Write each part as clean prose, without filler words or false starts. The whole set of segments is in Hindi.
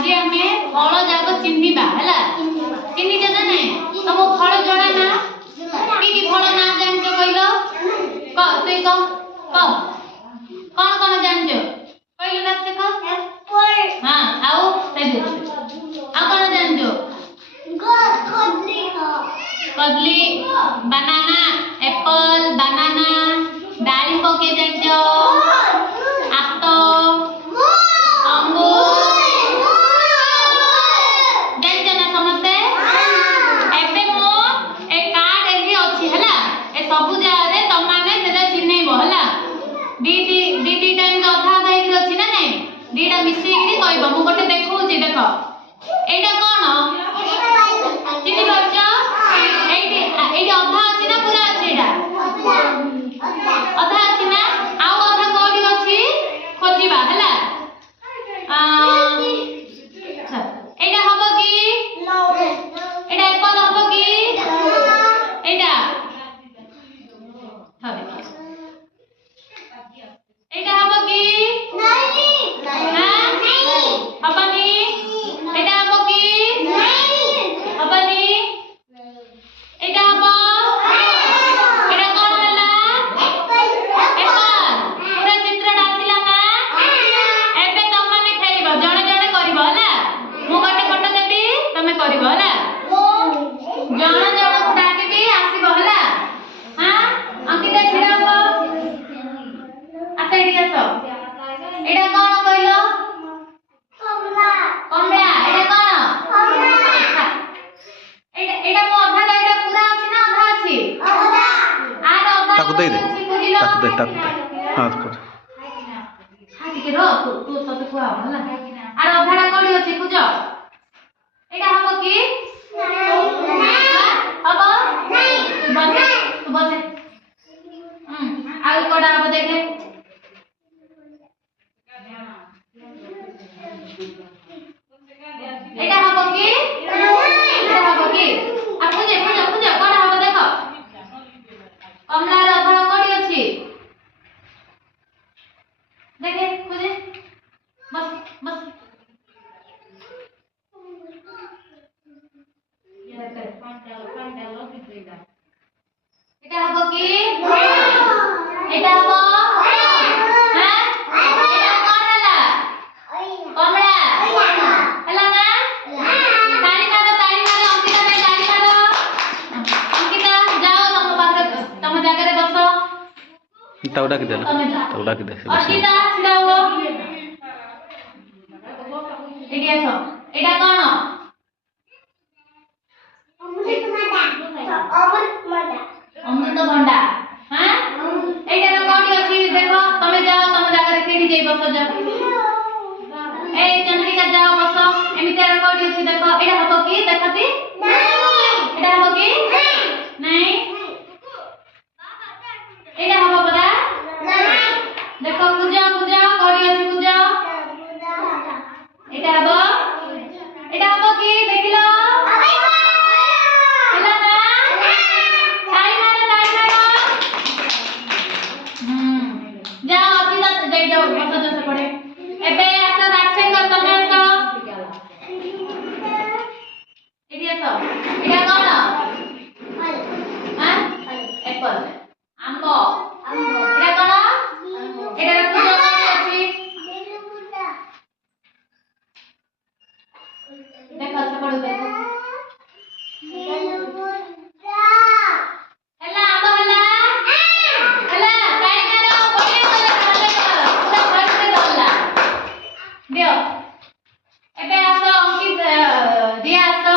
आज आम फल जाक चिन्हवा है चिन्ह ना ना तुम फल जड़ा ना कि फल ना जान कहल तु कह कौन कौन जान कहलु ना से कह हाँ आओ कौन जान कदली बनाना एप्पल बनाना दालिम के जान सबू जगह तुम मैंने चिन्हब है दी टाइम अधा अधा अच्छी ना नहीं दीटा मिसेक कह मुझे गोटे देखा देख यहाँ कौन चिन्ह पार्च ये अधा अच्छी ना पूरा अच्छी अधा अच्छी ना आउ अधा कौन अच्छी खोजा है यहाँ हम कि यहाँ एप्पल हम कि यहाँ एटा हम कि हबनी एटा हम कि हबनी एटा हम एटा कौन होला एप्पल पूरा चित्रटा आसिला ना एबे तुम माने खेलिबो जणे जणे करिवो हला मु गोटे फोटो देबी तमे करिवो हला जणे जणे को डाकिबी आसीबो हला हां अंकिता छिड़ा हो आसे एडी आसो एडा कौन कहलो कमला कमला एडा कौन कमला एडा मो अधा एडा पूरा अछि ना अधा अछि अधा आर अधा ताकू दे ताकू हां कर हां ठीक रो तू तो कुआ होला आर अधाडा कोडी अछि कुजो एडा हम कि अब नहीं बसे तू बसे आगे कोडा अब देखे एटा हम कि एटा हम कि आ पूजे पूजे पूजे कोडा हम देखो कमला रे अधाडा कोडी अछि देखे पूजे बस बस ये कर पांच डालो कितना एटा हम कि एटा हम ताउडा के दे अर्चिता छिड़ा हो एडी आसो एडा कोन अमृत भंडा हां एटा तो कोठी अछि देखो तमे जाओ तम जागा रे सेठी जाई बस जा ए चंद्रिका जाओ बस एमिते रे कोठी अछि देखो एडा हबो की देखती नहीं एडा हबो की नहीं एडा हबो बता देखो पूजा पूजा कोडी अछि पूजा एटा हबो की देखिलो हला ना ताई मारो जाओ अभी तक दे दो बस जैसे पड़े एबे आसा राक्षे को तमे आसा एडी आसा एटा कोन हां एप्पल आंबो एटा कोन एटा पूजा कोन अछि देखो अच्छा पड़ो देखो हला आंबो हला हला काई मारो कोडी कोले पूरा घर से डोला दियो एबे आसो अंकित दिया आसो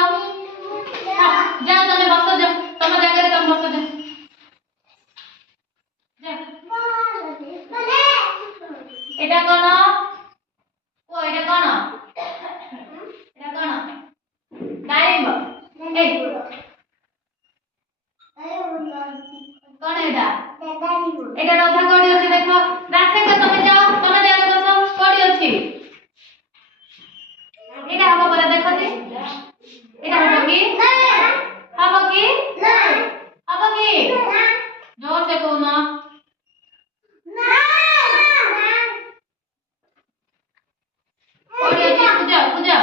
जाओ तमे बसो जा तम जगह रे तम बसो जा एटा कोन ओ एटा कोन दारिम ए कोन एटा एटा रधा कोडी अछि देखो राक्षे के तमे जाओ तमे जाओ बसो कोडी अछि एटा हम बोला देखती एटा हम की जोर से कहो ना कोडी अछि पूजा पूजा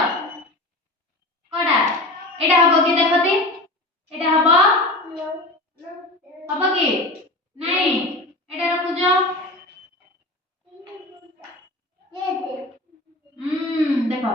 কি দেখতি এটা হবো হবো কি নাই এটা রখুছ দেখো